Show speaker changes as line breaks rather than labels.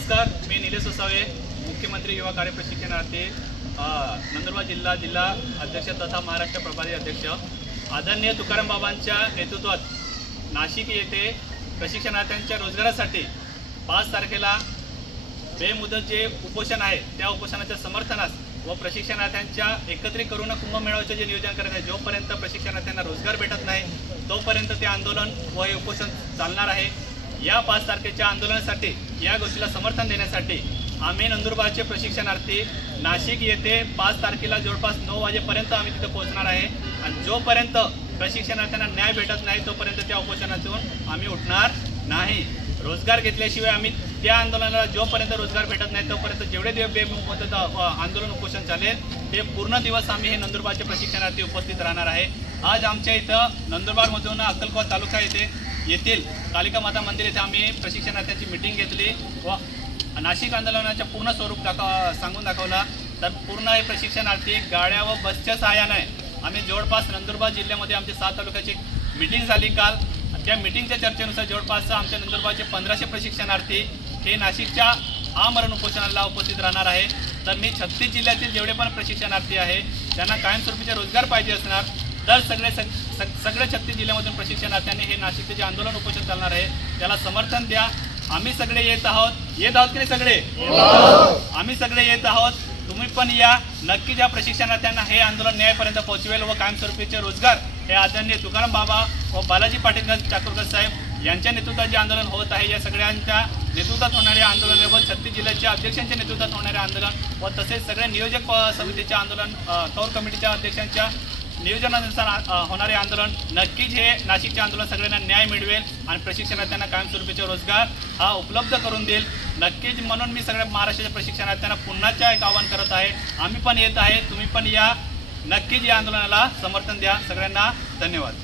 नमस्कार मी निलेश वसावे मुख्यमंत्री युवा कार्य प्रशिक्षणार्थी नंदुरबार जिल्हा जिल्हा अध्यक्ष तथा महाराष्ट्र प्रभारी अध्यक्ष. आदरणीय तुकाराम बाबांच्या नेतृत्वात नाशिक येथे प्रशिक्षणार्थ्यांच्या रोजगारासाठी पाच तारखेला बेमुदत जे उपोषण आहे त्या उपोषणाच्या समर्थनास व प्रशिक्षणार्थ्यांच्या एकत्रीकरण कुंभमेळाव्याचे जे नियोजन करत आहे जोपर्यंत प्रशिक्षणार्थ्यांना रोजगार भेटत नाही तोपर्यंत ते आंदोलन व हे उपोषण चालणार आहे. या पाच तारखेच्या आंदोलनासाठी या गोष्टीला समर्थन देण्यासाठी आम्ही नंदुरबारचे प्रशिक्षणार्थी नाशिक येथे पाच तारखेला जवळपास नऊ वाजेपर्यंत आम्ही तिथे पोहोचणार आहे. आणि जोपर्यंत प्रशिक्षणार्थ्यांना न्याय भेटत नाही तोपर्यंत त्या उपोषणातून आम्ही उठणार नाही. रोजगार घेतल्याशिवाय आम्ही त्या आंदोलनाला जोपर्यंत रोजगार भेटत नाही तोपर्यंत जेवढे दिवस बेमुखत आंदोलन उपोषण चालेल ते पूर्ण दिवस आम्ही हे नंदुरबारचे प्रशिक्षणार्थी उपस्थित राहणार आहे. आज आमच्या इथं नंदुरबारमधून अक्कलकोट तालुका येथे येथील कालिका माता मंदिर येथे आम्ही प्रशिक्षणार्थ्यांची मिटिंग घेतली व नाशिक आंदोलनाच्या पूर्ण स्वरूप दाखव सांगून दाखवला. तर पूर्ण हे प्रशिक्षणार्थी गाड्या व बसच्या सहाय्याने आम्ही जवळपास नंदुरबार जिल्ह्यामध्ये आमच्या सात तालुक्याची मिटिंग झाली काल. त्या मिटिंगच्या चर्चेनुसार जवळपास आमच्या नंदुरबारचे पंधराशे प्रशिक्षणार्थी हे नाशिकच्या आमरण उपोषणाला उपस्थित राहणार आहे. तर मी छत्तीस जिल्ह्यातील जेवढे पण प्रशिक्षणार्थी आहे त्यांना कायमस्वरूपीचे रोजगार पाहिजे असणार. तर सगळे सग सग- सगळे छत्तीस जिल्ह्यामधून प्रशिक्षणार्थ्यांनी हे नाशिकचे जे आंदोलन उपोषण चालणार आहे त्याला समर्थन द्या. आम्ही सगळे येत आहोत. येत आहोत की नाही सगळे? आम्ही सगळे येत आहोत. तुम्ही पण या. नक्की ज्या प्रशिक्षणार्थ्यांना हे आंदोलन न्यायपर्यंत पोहोचवेल व कायमस्वरूपीचे रोजगार हे आदरणीय तुकाराम बाबा व बालाजी पाटीलगंज चाकूरकर साहेब यांच्या नेतृत्वात जे आंदोलन होत आहे या सगळ्यांच्या नेतृत्वात होणारे आंदोलन व छत्तीस जिल्ह्याच्या अध्यक्षांच्या नेतृत्वात होणारे आंदोलन व तसेच सगळ्या नियोजक अ, समितीचे आंदोलन अ, कौर कमिटीच्या अध्यक्षांच्या नियोजनानुसार होणारे आंदोलन नक्कीच हे नाशिकचे आंदोलन सगळ्यांना न्याय मिळवेल आणि प्रशिक्षणार्थ्यांना कायमस्वरूपीचे रोजगार हा उपलब्ध करून देईल. नक्कीच म्हणून मी सगळ्या महाराष्ट्राच्या प्रशिक्षणार्थ्यांना पुन्हाच्या एक आवाहन करत आहे. आम्ही पण येत आहे तुम्ही पण या. नक्कीच या आंदोलनाला समर्थन द्या. सगळ्यांना धन्यवाद.